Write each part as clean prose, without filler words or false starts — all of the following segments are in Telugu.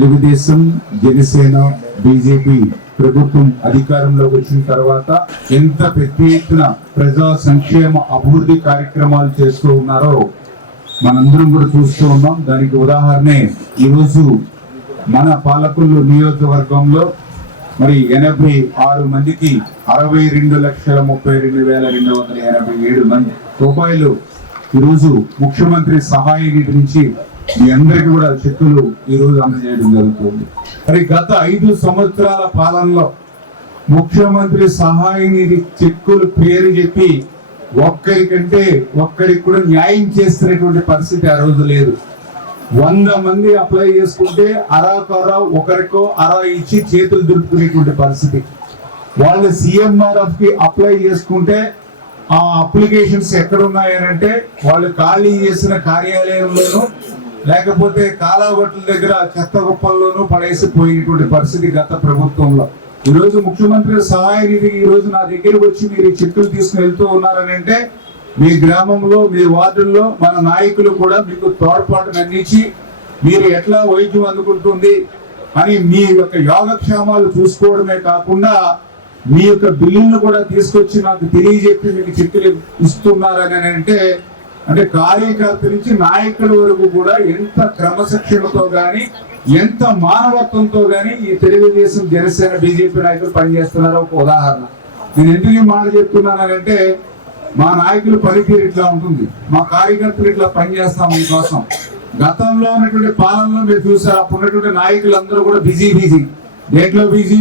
తెలుగుదేశం, జనసేన, బీజేపీ ప్రభుత్వం అధికారంలోకి వచ్చిన తర్వాత ఎంత పెద్ద ఎత్తున ప్రజా సంక్షేమ అభివృద్ధి కార్యక్రమాలు చేస్తూ ఉన్నారో మనందరం కూడా చూస్తూ ఉన్నాం. దానికి ఉదాహరణే ఈరోజు మన పాలకొల్లు నియోజకవర్గంలో మరి 86 మందికి 62,32,287 మంది రూపాయలు ఈరోజు ముఖ్యమంత్రి సహాయ నిధి నుంచి మీ అందరికీ కూడా చెక్కులు ఈరోజు అందజేయడం జరుగుతుంది. మరి గత 5 సంవత్సరాల పాలనలో ముఖ్యమంత్రి సహాయ నిధి చెక్కులు పేరు చెప్పి ఒక్కరికి కూడా న్యాయం చేస్తున్నటువంటి పరిస్థితి ఆ రోజు లేదు. 100 మంది అప్లై చేసుకుంటే అరాకొర ఒకరికో ఇచ్చి చేతులు దులుపుకునేటువంటి పరిస్థితి. వాళ్ళు CMRF కి అప్లై చేసుకుంటే ఆ అప్లికేషన్స్ ఎక్కడ ఉన్నాయనంటే వాళ్ళు ఖాళీ చేసిన కార్యాలయంలోనూ లేకపోతే కాలాగొట్ల దగ్గర చెత్త కుప్పల్లోనూ పడేసి పోయినటువంటి పరిస్థితి గత ప్రభుత్వంలో. ఈరోజు ముఖ్యమంత్రి సహాయ నిధి ఈరోజు నా దగ్గరకు వచ్చి మీరు చెక్కులు తీసుకుని వెళ్తూ ఉన్నారని అంటే మీ గ్రామంలో మీ వార్డుల్లో మన నాయకులు కూడా మీకు తోడ్పాటును అందించి మీరు ఎట్లా వైద్యం అందుకుంటుంది అని మీ యొక్క యోగక్షేమాలు చూసుకోవడమే కాకుండా మీ యొక్క బిల్లును కూడా తీసుకొచ్చి నాకు తెలియజెప్పి మీకు చెక్కులు ఇస్తున్నారని అంటే కార్యకర్త నుంచి నాయకుల వరకు కూడా ఎంత క్రమశిక్షణతో గాని ఎంత మానవత్వంతో గాని ఈ తెలుగుదేశం, జనసేన, బీజేపీ నాయకులు పనిచేస్తున్నారో ఒక ఉదాహరణ. నేను ఎందుకు ఈ మాట చెప్తున్నానంటే మా నాయకుల పనితీరు ఇట్లా ఉంటుంది, మా కార్యకర్తలు ఇట్లా పనిచేస్తాం మీకోసం. గతంలో ఉన్నటువంటి పాలనలో మీరు చూసారు, అప్పుడు ఉన్నటువంటి నాయకులందరూ కూడా బిజీ. దేంట్లో బిజీ?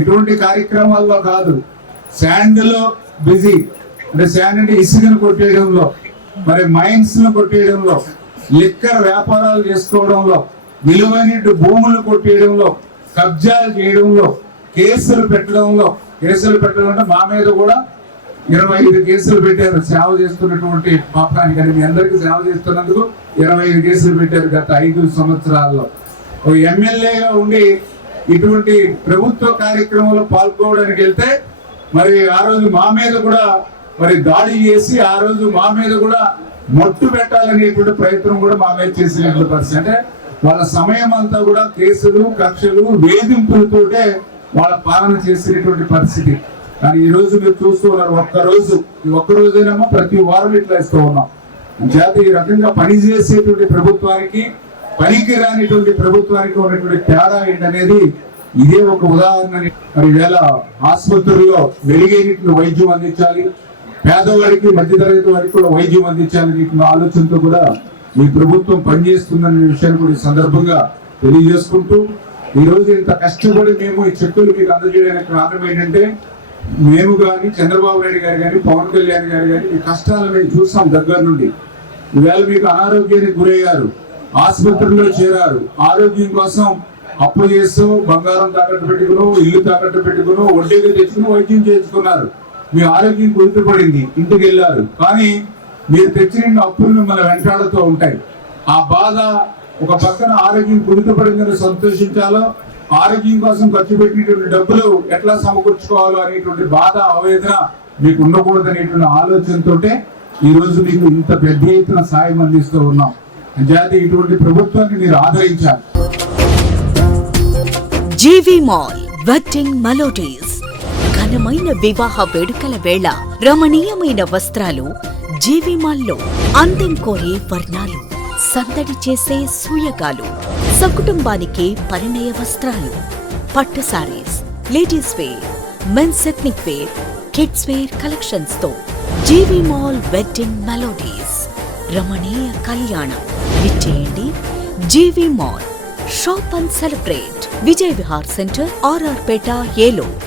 ఇటువంటి కార్యక్రమాల్లో కాదు, శాండ్ లో బిజీ. అంటే శాండ్ అంటే ఇసుకను కొట్టేయడంలో, మరి మైన్స్ ను కొట్టేయడంలో, లిక్కర్ వ్యాపారాలు చేసుకోవడంలో, విలువైన భూములు కొట్టేయడంలో, కబ్జాలు చేయడంలో, కేసులు పెట్టడం అంటే మా మీద కూడా 25 కేసులు పెట్టారు. సేవ చేస్తున్నటువంటి పాపానికి అని మీ అందరికీ సేవ చేస్తున్నందుకు 25 కేసులు పెట్టారు గత 5 సంవత్సరాల్లో. ఒక ఎమ్మెల్యేగా ఉండి ఇటువంటి ప్రభుత్వ కార్యక్రమంలో పాల్గొనడానికి వెళ్తే మరి ఆ రోజు మా మీద కూడా మరి దాడి చేసి ఆ రోజు మా మీద కూడా మొట్టు పెట్టాలనేటువంటి ప్రయత్నం కూడా మా మీద చేసినటువంటి పరిస్థితి. అంటే వాళ్ళ సమయం అంతా కూడా కేసులు, కక్షలు, వేధింపులతోటే వాళ్ళ పాలన చేసినటువంటి పరిస్థితి. కానీ ఈ రోజు మీరు చూస్తూ ఉన్నారు, ఒక్కరోజేనేమో ప్రతి వారం ఇట్లా ఇస్తూ ఉన్నాం. చేత ఈ రకంగా పనిచేసేటువంటి ప్రభుత్వానికి, పనికి రానిటువంటి ప్రభుత్వానికి ఉన్నటువంటి తేడా ఏంటనేది ఇదే ఒక ఉదాహరణ. మరి వేళ ఆసుపత్రుల్లో మెరుగైన వైద్యం అందించాలి, పేదవాడికి, మధ్యతరగతి వారికి కూడా వైద్యం అందించాలని ఆలోచనతో కూడా ఈ ప్రభుత్వం పనిచేస్తుందనే విషయాన్ని కూడా ఈ సందర్భంగా తెలియజేసుకుంటూ, ఈ రోజు ఇంత కష్టపడి మేము ఈ చెక్కులు మీకు అందజేయడానికి కారణం ఏంటంటే మేము కానీ, చంద్రబాబు నాయుడు గారు కానీ, పవన్ కళ్యాణ్ గారు కానీ ఈ కష్టాలు మేము చూస్తాం దగ్గర నుండి. ఈవేళ మీకు అనారోగ్యానికి గురయ్యారు, ఆసుపత్రిలో చేరారు, ఆరోగ్యం కోసం అప్పు చేస్తూ బంగారం తాకట్టు పెట్టుకును, ఇల్లు తాకట్టు పెట్టుకును, వడ్డీగా తెచ్చుకుని వైద్యం చేయించుకున్నారు. మీ ఆరోగ్యం కుదుటపడింది, ఇంటికి వెళ్ళారు. కానీ మీరు తెచ్చిన అప్పులు మిమ్మల్ని వెంటాడుతూ ఉంటాయి. ఆ బాధ ఒక పక్కన ఆరోగ్యం కుదుటపడిందని సంతోషించాలో, ఆరోగ్యం కోసం ఖర్చు పెట్టినటువంటి డబ్బులు ఎట్లా సమకూర్చుకోవాలో అనేటువంటి బాధ, ఆవేదన మీకు ఉండకూడదు అనేటువంటి ఆలోచనతో ఈ రోజు మీకు ఇంత పెద్ద ఎత్తున సాయం అందిస్తూ ఉన్నాం. జాతి ఇటువంటి ప్రభుత్వాన్ని మీరు ఆదరించాలి. జీవి మాల్ వెడ్డింగ్ మెలోడీస్, ఘనమైన వివాహ వేడుకల వేళ రమణీయమైన వస్త్రాలు జీవి మాల్లో, అందం కోరే వర్ణాలు, సందడి చేసే సూయగాలు, సకుటుంబానికి పరిణయ వస్త్రాలు, పట్టు saris, ladies wear, mens ethnic wear, kids wear collections తో జీవి మాల్ వెడ్డింగ్ మెలోడీస్, రమణీయ కళ్యాణం. విచ్చేయండి G V mall, shop and celebrate. Vijay Vihar centre, RR Peta, Eluru.